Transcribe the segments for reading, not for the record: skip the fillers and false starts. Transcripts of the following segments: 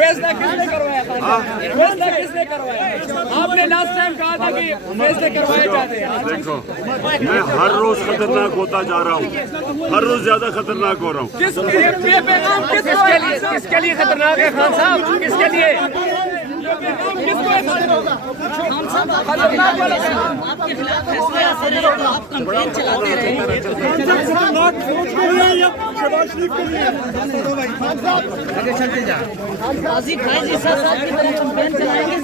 फैसला किसने करवाया था? फैसला किसने करवाया? आपने लास्ट टाइम कहा था कि फैसले करवाए जाते हैं। देखो, मैं हर रोज खतरनाक होता जा रहा हूँ, हर रोज ज्यादा खतरनाक हो रहा हूँ। किसके लिए खतरनाक है खान साहब? किसके लिए? आपके खिलाफ फैसले आ रहे हैं, आप कंप्लेन चलाते रहे। काजी भाई जी साहब की तरह कंप्लेन चलाएंगे।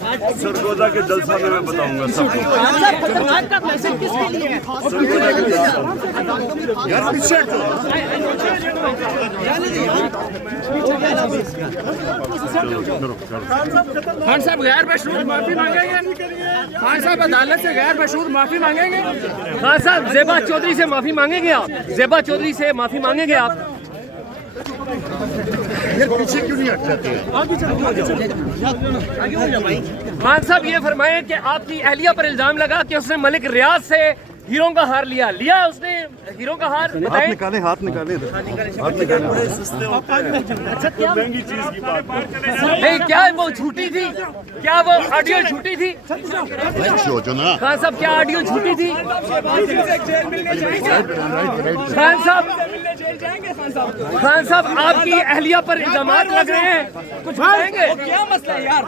आज सरगोदा के जलसा में मैं बताऊंगा सबको। खान साहब गैर मशरूत माफी मांगेंगे? खान साहब अदालत से गैर मशरूत माफी मांगेंगे? खान साहब ज़ेबा चौधरी से माफी मांगेंगे आप? ज़ेबा चौधरी से माफी मांगेंगे आप? पीछे क्यों नहीं हट जाते हैं? खान साहब ये फरमाएं कि आपकी अहलिया पर इल्जाम लगा कि उसने मलिक रियाज से हीरों का हार लिया उसने हीरों का हार। हाथ निकाले हाथ निकाले। महंगी चीज की बात नहीं, क्या वो झूठी थी? क्या वो ऑडियो झूठी थी? खान साहब क्या ऑडियो झूठी थी? खान साहब आपकी अहलिया पर इल्जामात लग रहे हैं, कुछ बताएंगे? क्या मसला है यार?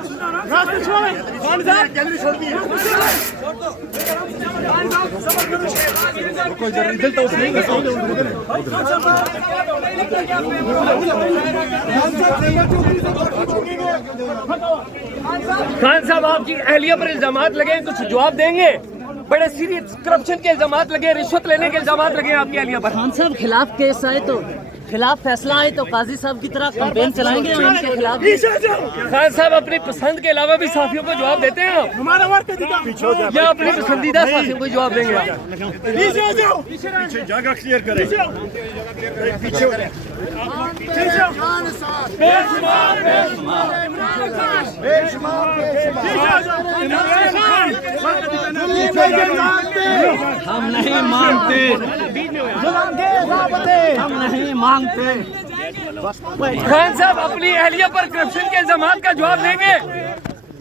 खान साहब आपकी अहलिया पर इल्जामात लगे, कुछ जवाब देंगे? बड़े सीरियस करप्शन के इल्जामात लगे, रिश्वत लेने के इल्जामात लगे आपकी अहलिया पर। खान साहब खिलाफ केस आए तो खिलाफ फैसला आए तो काजी साहब की तरह कंप्लेन चलाएंगे उनके खिलाफ। खान साहब अपनी पसंद के अलावा भी साथियों को जवाब देते हैं आप? या अपनी पसंदीदा साथियों को जवाब देंगे आप? पीछे जगह क्लियर करें। पीछे हम नहीं मानते, हम नहीं मानते। खान साहब अपनी अहलिया पर करप्शन के इल्जामात का जवाब देंगे?